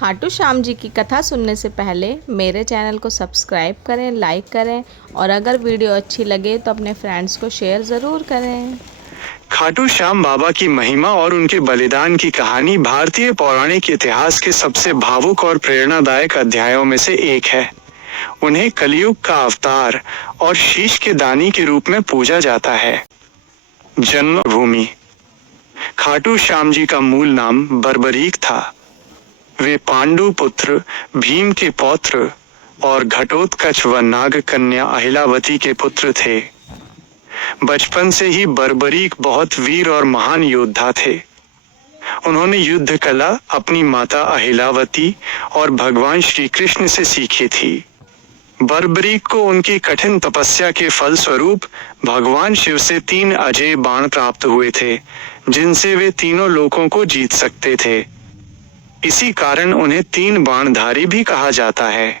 खाटू श्याम जी की कथा सुनने से पहले मेरे चैनल को सब्सक्राइब करें, लाइक करें और अगर वीडियो अच्छी लगे तो अपने फ्रेंड्स को शेयर ज़रूर करें। खाटू श्याम बाबा की महिमा और उनके बलिदान की कहानी भारतीय पौराणिक इतिहास के सबसे भावुक और प्रेरणादायक अध्यायों में से एक है। उन्हें कलयुग का अवतार और शीश के दानी के रूप में पूजा जाता है। जन्मभूमि। खाटू श्याम जी का मूल नाम बर्बरीक था। वे पांडु पुत्र भीम के पौत्र और घटोत्कच व नाग कन्या अहिलावती के पुत्र थे। बचपन से ही बर्बरीक बहुत वीर और महान योद्धा थे। उन्होंने युद्ध कला अपनी माता अहिलावती और भगवान श्री कृष्ण से सीखी थी। बर्बरीक को उनकी कठिन तपस्या के फल स्वरूप भगवान शिव से 3 अजेय बाण प्राप्त हुए थे, जिनसे वे तीनों लोकों को जीत सकते थे। इसी कारण उन्हें 3 बाणधारी भी कहा जाता है।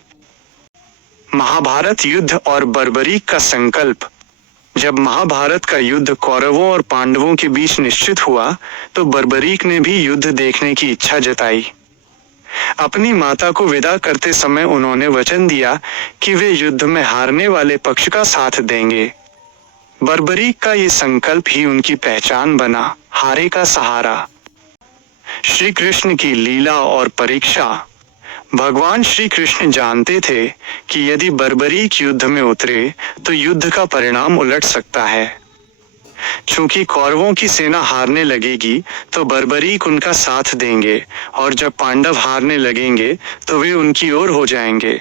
महाभारत युद्ध और बर्बरीक का संकल्प। जब महाभारत का युद्ध कौरवों और पांडवों के बीच निश्चित हुआ तो बर्बरीक ने भी युद्ध देखने की इच्छा जताई। अपनी माता को विदा करते समय उन्होंने वचन दिया कि वे युद्ध में हारने वाले पक्ष का साथ देंगे। बर्बरीक का ये संकल्प ही उनकी पहचान बना, हारे का सहारा। श्री कृष्ण की लीला और परीक्षा। भगवान श्री कृष्ण जानते थे कि यदि बर्बरीक युद्ध में उतरे तो युद्ध का परिणाम उलट सकता है। चूंकि कौरवों की सेना हारने लगेगी तो बर्बरीक उनका साथ देंगे और जब पांडव हारने लगेंगे तो वे उनकी ओर हो जाएंगे।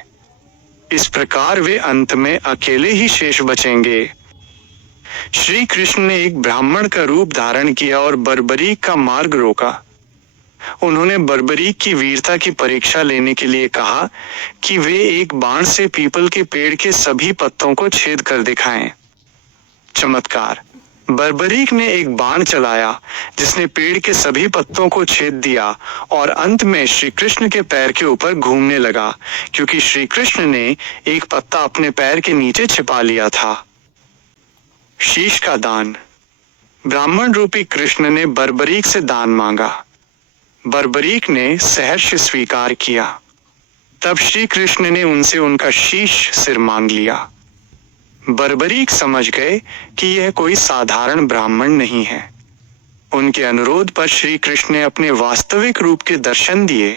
इस प्रकार वे अंत में अकेले ही शेष बचेंगे। श्री कृष्ण ने एक ब्राह्मण का रूप धारण किया और बर्बरीक का मार्ग रोका। उन्होंने बर्बरीक की वीरता की परीक्षा लेने के लिए कहा कि वे एक बाण से पीपल के पेड़ के सभी पत्तों को छेद कर दिखाएं। चमत्कार। बर्बरीक ने एक बाण चलाया जिसने पेड़ के सभी पत्तों को छेद दिया और अंत में श्री कृष्ण के पैर के ऊपर घूमने लगा, क्योंकि श्री कृष्ण ने एक पत्ता अपने पैर के नीचे छिपा लिया था। शीश का दान। ब्राह्मण रूपी कृष्ण ने बर्बरीक से दान मांगा। बर्बरीक ने सहर्ष स्वीकार किया। तब श्री कृष्ण ने उनसे उनका शीश सिर मांग लिया। बर्बरीक समझ गए कि यह कोई साधारण ब्राह्मण नहीं है। उनके अनुरोध पर श्री कृष्ण ने अपने वास्तविक रूप के दर्शन दिए।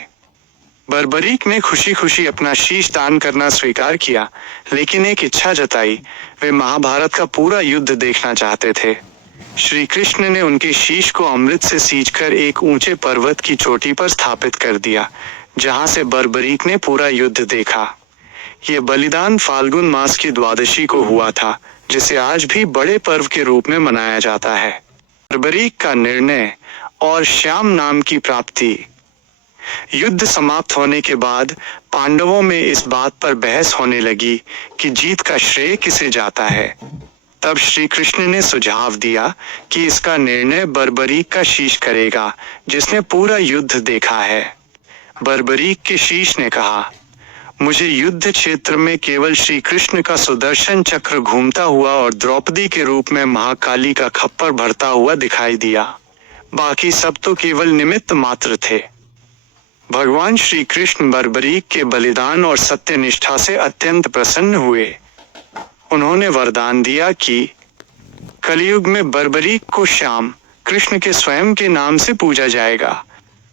बर्बरीक ने खुशी खुशी अपना शीश दान करना स्वीकार किया, लेकिन एक इच्छा जताई। वे महाभारत का पूरा युद्ध देखना चाहते थे। श्री कृष्ण ने उनके शीश को अमृत से सींचकर एक ऊंचे पर्वत की चोटी पर स्थापित कर दिया, जहां से बर्बरीक ने पूरा युद्ध देखा। यह बलिदान फाल्गुन मास की द्वादशी को हुआ था, जिसे आज भी बड़े पर्व के रूप में मनाया जाता है। बर्बरीक का निर्णय और श्याम नाम की प्राप्ति। युद्ध समाप्त होने के बाद पांडवों में इस बात पर बहस होने लगी कि जीत का श्रेय किसे जाता है। तब श्री कृष्ण ने सुझाव दिया कि इसका निर्णय बर्बरीक का शीश करेगा, जिसने पूरा युद्ध देखा है। बर्बरीक के शीश ने कहा, मुझे युद्ध क्षेत्र में केवल श्री कृष्ण का सुदर्शन चक्र घूमता हुआ और द्रौपदी के रूप में महाकाली का खप्पर भरता हुआ दिखाई दिया। बाकी सब तो केवल निमित्त मात्र थे। भगवान श्री कृष्ण बर्बरीक के बलिदान और सत्यनिष्ठा से अत्यंत प्रसन्न हुए। उन्होंने वरदान दिया कि कलयुग में बर्बरीक को श्याम कृष्ण के स्वयं के नाम से पूजा जाएगा।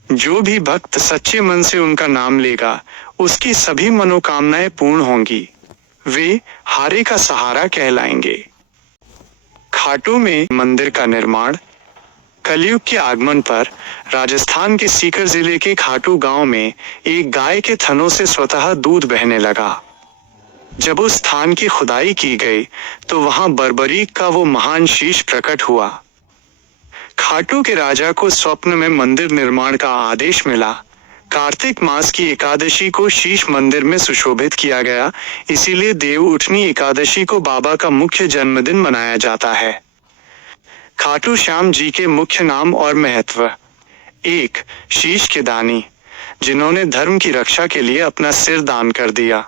जो भी भक्त सच्चे मन से उनका नाम लेगा उसकी सभी मनोकामनाएं पूर्ण होंगी। वे हारे का सहारा कहलाएंगे। खाटू में मंदिर का निर्माण। कलयुग के आगमन पर राजस्थान के सीकर जिले के खाटू गांव में एक गाय के थनों से स्वतः दूध बहने लगा। जब उस स्थान की खुदाई की गई तो वहां बर्बरीक का वो महान शीश प्रकट हुआ। खाटू के राजा को स्वप्न में मंदिर निर्माण का आदेश मिला। कार्तिक मास की एकादशी को शीश मंदिर में सुशोभित किया गया, इसीलिए देव उठनी एकादशी को बाबा का मुख्य जन्मदिन मनाया जाता है। खाटू श्याम जी के मुख्य नाम और महत्व। 1. शीश के दानी, जिन्होंने धर्म की रक्षा के लिए अपना सिर दान कर दिया।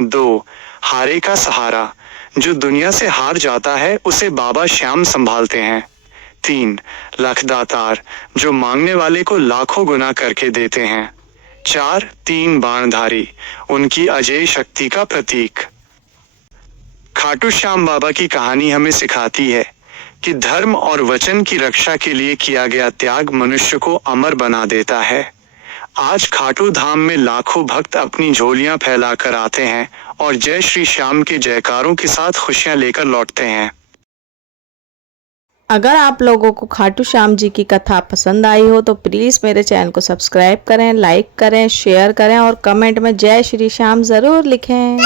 2. हारे का सहारा, जो दुनिया से हार जाता है उसे बाबा श्याम संभालते हैं। 3. लखदातार, जो मांगने वाले को लाखों गुना करके देते हैं। 4 3 बाणधारी, उनकी अजय शक्ति का प्रतीक। खाटू श्याम बाबा की कहानी हमें सिखाती है कि धर्म और वचन की रक्षा के लिए किया गया त्याग मनुष्य को अमर बना देता है। आज खाटू धाम में लाखों भक्त अपनी झोलियां फैलाकर आते हैं और जय श्री श्याम के जयकारों के साथ खुशियां लेकर लौटते हैं। अगर आप लोगों को खाटू श्याम जी की कथा पसंद आई हो तो प्लीज़ मेरे चैनल को सब्सक्राइब करें, लाइक करें, शेयर करें और कमेंट में जय श्री श्याम ज़रूर लिखें।